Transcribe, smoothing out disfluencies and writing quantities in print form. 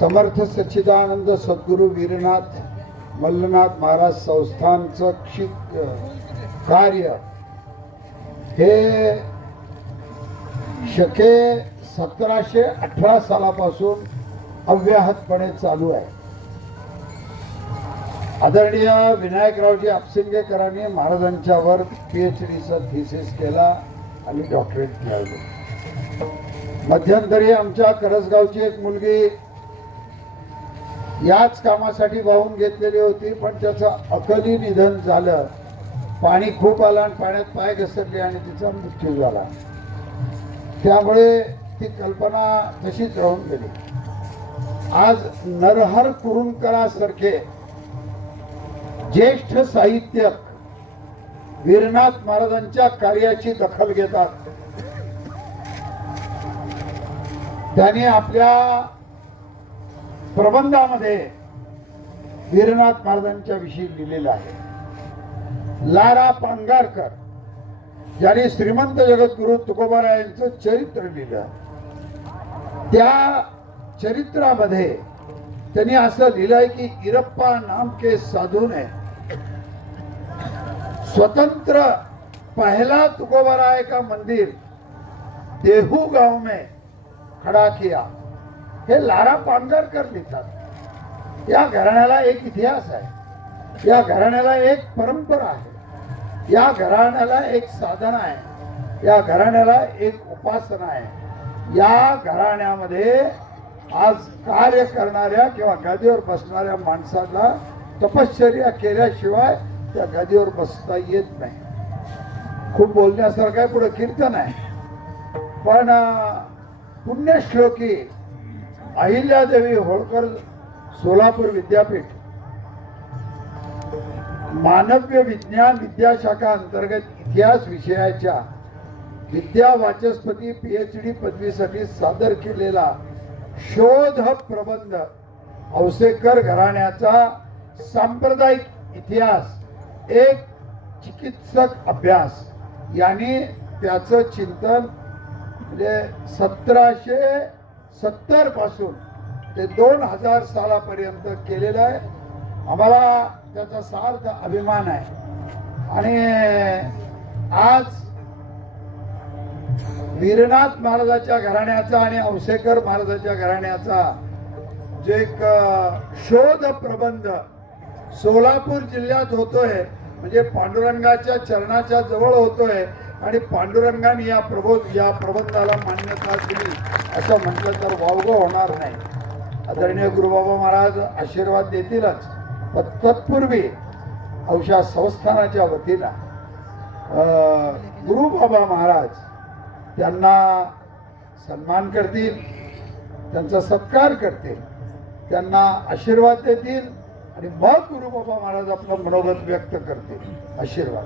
समर्थ सच्चिदानंद सद्गुरू वीरनाथ मल्लनाथ महाराज संस्थानचं कार्य हे शके 1718 सालापासून अव्याहतपणे चालू आहे. आदरणीय विनायकरावजी आपसिंगेकरांनी महाराजांच्यावर PhDचा थिसिस केला आणि डॉक्टरेट मिळवली. मध्यंतरी आमच्या करसगावची एक मुलगी याच कामासाठी वाहून घेतलेली होती, पण त्याचं अकाली निधन झालं. पाणी खूप आलं आणि पाण्यात पाय घसरले आणि तिचा मृत्यू झाला. त्यामुळे ती कल्पना तशीच राहून गेली. आज नरहर कुरुंदकरांसारखे ज्येष्ठ साहित्यक वीरनाथ महाराजांच्या कार्याची दखल घेतात. त्यांनी आपल्या प्रबंधामध्ये वीरनाथ महाराजांच्या विषयी लिहिलेलं आहे. लारा पांगारकर ज्यांनी श्रीमंत जगद्गुरु तुकोबारायांचं चरित्र लिहिलं, त्या चरित्रामध्ये त्यांनी असं लिहिलंय की इरप्पा नाम के साधू ने स्वतंत्र पहला तुकोबाराय का मंदिर देहू गांव में खड़ा किया. हे लारा पांगारकर लिहितात. या घराण्याला एक इतिहास आहे, या घराण्याला एक परंपरा आहे, या घराण्याला एक साधना आहे, या घराण्याला एक उपासना आहे. या घराण्यामध्ये आज कार्य करणाऱ्या किंवा गादीवर बसणाऱ्या माणसाला तपश्चर्या केल्याशिवाय त्या गादीवर बसता येत नाही. खूप बोलण्यासारखं आहे, पुढे कीर्तन आहे, पण पुण्यश्लोकी अहिल्यादेवी होळकर सोलापूर विद्यापीठ मानव्य विज्ञान विद्याशाखा अंतर्गत इतिहास विषयाच्या विद्या वाचस्पती PhD पदवीसाठी सादर केलेला शोध प्रबंध औसेकर घराण्याचा सांप्रदायिक इतिहास एक चिकित्सक अभ्यास यांनी त्याचं चिंतन म्हणजे 1770 पासून ते 2000 सालापर्यंत केलेलं आहे. आम्हाला त्याचा सार्थ अभिमान आहे. आणि आज वीरनाथ महाराजांच्या घराण्याचा आणि औसेकर महाराजांच्या घराण्याचा जे एक शोध प्रबंध सोलापूर जिल्ह्यात होतोय, म्हणजे पांडुरंगाच्या चरणाच्या जवळ होतोय आणि पांडुरंगाने या प्रबंधाला मान्यता दिली असं म्हटलं तर वावगं होणार नाही. आदरणीय गुरुबाबा महाराज आशीर्वाद देतीलच, पण तत्पूर्वी औषध संस्थानाच्या वतीनं गुरुबाबा महाराज त्यांना सन्मान करतील, त्यांचा सत्कार करतील, त्यांना आशीर्वाद देतील आणि मग गुरुबाबा महाराज आपलं मनोगत व्यक्त करतील. आशीर्वाद.